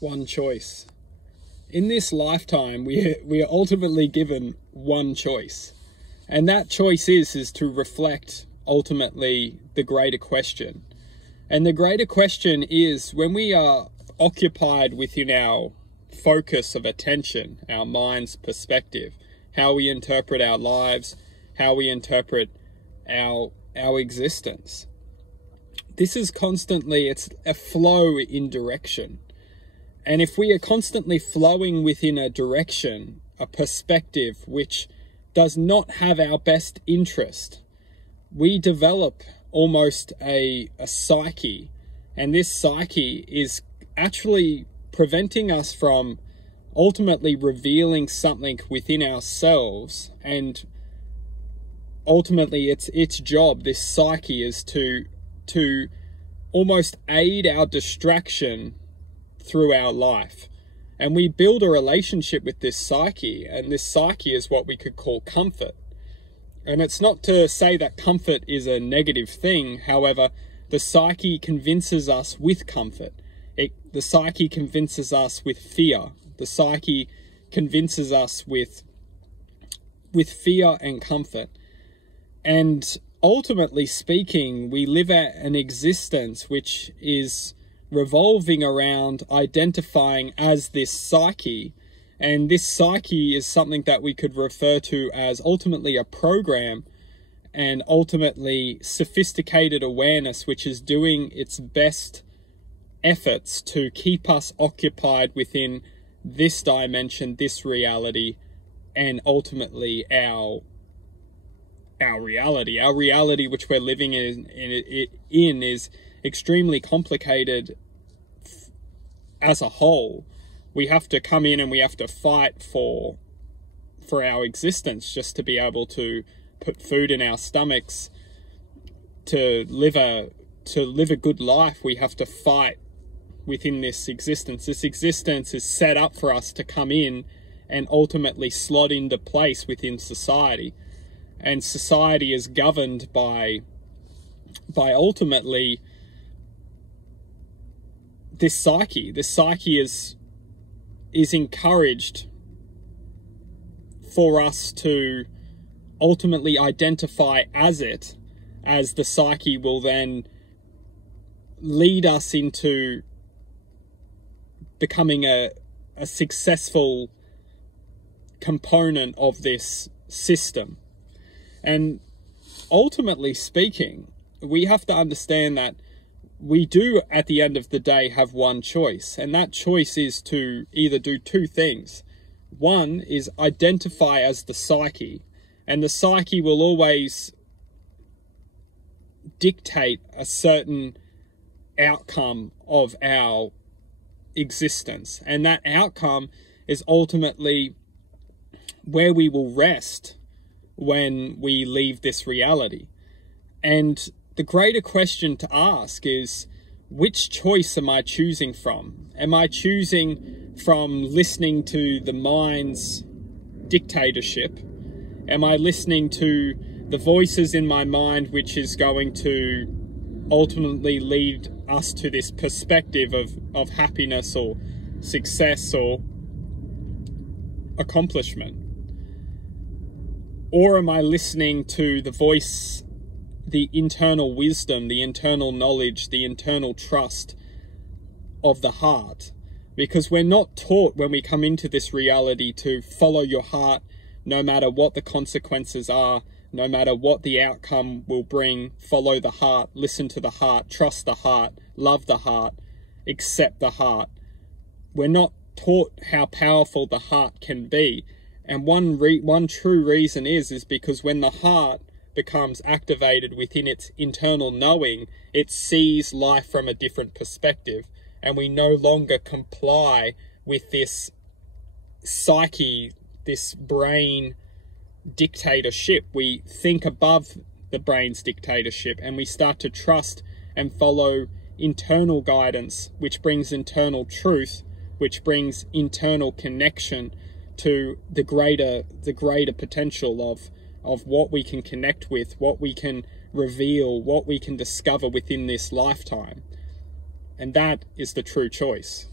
One choice. In this lifetime, we are ultimately given one choice. And that choice is to reflect ultimately the greater question. And the greater question is, when we are occupied within our focus of attention, our mind's perspective, how we interpret our lives, how we interpret our existence. This is constantly, it's a flow in direction. And if we are constantly flowing within a direction, a perspective which does not have our best interest, we develop almost a psyche. And this psyche is actually preventing us from ultimately revealing something within ourselves. And ultimately its job, this psyche, is to almost aid our distraction through our life. And we build a relationship with this psyche, and this psyche is what we could call comfort. And it's not to say that comfort is a negative thing. However, the psyche convinces us with comfort. The psyche convinces us with fear. The psyche convinces us with fear and comfort. And ultimately speaking, we live an existence which is revolving around identifying as this psyche. And this psyche is something that we could refer to as ultimately a program, and ultimately sophisticated awareness, which is doing its best efforts to keep us occupied within this dimension, this reality, and ultimately our reality. Our reality which we're living in is extremely complicated as a whole. We have to come in and we have to fight for our existence just to be able to put food in our stomachs, to live a good life. We have to fight within this existence. This existence is set up for us to come in and ultimately slot into place within society. And society is governed by ultimately this psyche. This psyche is encouraged for us to ultimately identify as it, as the psyche will then lead us into becoming a successful component of this system. And ultimately speaking, we have to understand that we do, at the end of the day, have one choice. And that choice is to either do two things. One is identify as the psyche. And the psyche will always dictate a certain outcome of our existence. And that outcome is ultimately where we will rest when we leave this reality. And the greater question to ask is, which choice am I choosing from? Am I choosing from listening to the mind's dictatorship? Am I listening to the voices in my mind, which is going to ultimately lead us to this perspective of happiness or success or accomplishment? Or am I listening to the voice, the internal wisdom, the internal knowledge, the internal trust of the heart? Because we're not taught when we come into this reality to follow your heart, no matter what the consequences are, no matter what the outcome will bring. Follow the heart, listen to the heart, trust the heart, love the heart, accept the heart. We're not taught how powerful the heart can be. And one true reason is because when the heart becomes activated within its internal knowing, it sees life from a different perspective. And we no longer comply with this psyche, this brain dictatorship. We think above the brain's dictatorship, and we start to trust and follow internal guidance, which brings internal truth, which brings internal connection to the greater potential of what we can connect with, what we can reveal, what we can discover within this lifetime. And that is the true choice.